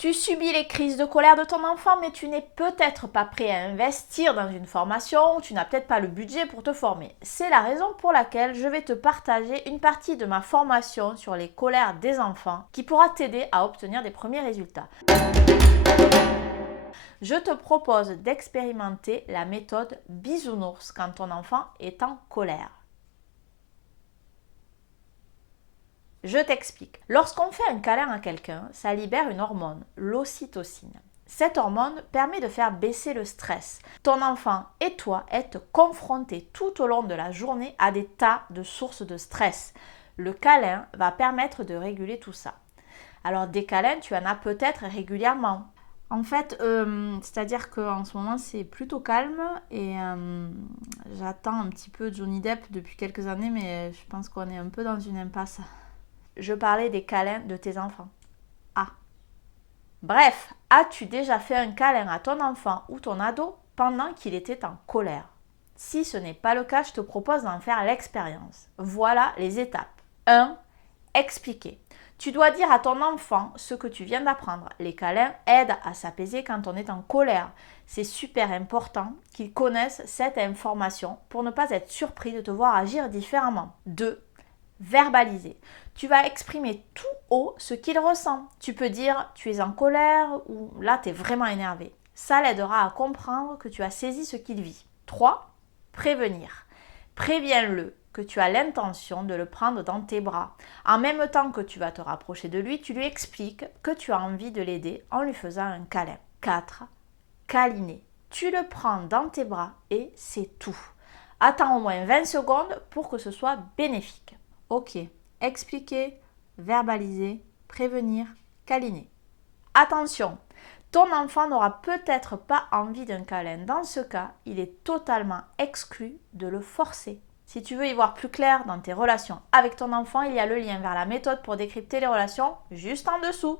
Tu subis les crises de colère de ton enfant, mais tu n'es peut-être pas prêt à investir dans une formation ou tu n'as peut-être pas le budget pour te former. C'est la raison pour laquelle je vais te partager une partie de ma formation sur les colères des enfants qui pourra t'aider à obtenir des premiers résultats. Je te propose d'expérimenter la méthode bisounours quand ton enfant est en colère. Je t'explique. Lorsqu'on fait un câlin à quelqu'un, ça libère une hormone, l'ocytocine. Cette hormone permet de faire baisser le stress. Ton enfant et toi êtes confrontés tout au long de la journée à des tas de sources de stress. Le câlin va permettre de réguler tout ça. Alors des câlins, tu en as peut-être régulièrement. En fait, c'est-à-dire qu'en ce moment, c'est plutôt calme et j'attends un petit peu Johnny Depp depuis quelques années, mais je pense qu'on est un peu dans une impasse. Je parlais des câlins de tes enfants. Ah. Bref, as-tu déjà fait un câlin à ton enfant ou ton ado pendant qu'il était en colère? Si ce n'est pas le cas, je te propose d'en faire l'expérience. Voilà les étapes. 1. Expliquer. Tu dois dire à ton enfant ce que tu viens d'apprendre. Les câlins aident à s'apaiser quand on est en colère. C'est super important qu'il connaisse cette information pour ne pas être surpris de te voir agir différemment. 2. Verbaliser. Tu vas exprimer tout haut ce qu'il ressent. Tu peux dire tu es en colère ou là tu es vraiment énervé. Ça l'aidera à comprendre que tu as saisi ce qu'il vit. 3. Prévenir. Préviens-le que tu as l'intention de le prendre dans tes bras. En même temps que tu vas te rapprocher de lui, tu lui expliques que tu as envie de l'aider en lui faisant un câlin. 4. Câliner. Tu le prends dans tes bras et c'est tout. Attends au moins 20 secondes pour que ce soit bénéfique. Ok, expliquer, verbaliser, prévenir, câliner. Attention, ton enfant n'aura peut-être pas envie d'un câlin. Dans ce cas, il est totalement exclu de le forcer. Si tu veux y voir plus clair dans tes relations avec ton enfant, il y a le lien vers la méthode pour décrypter les relations juste en dessous.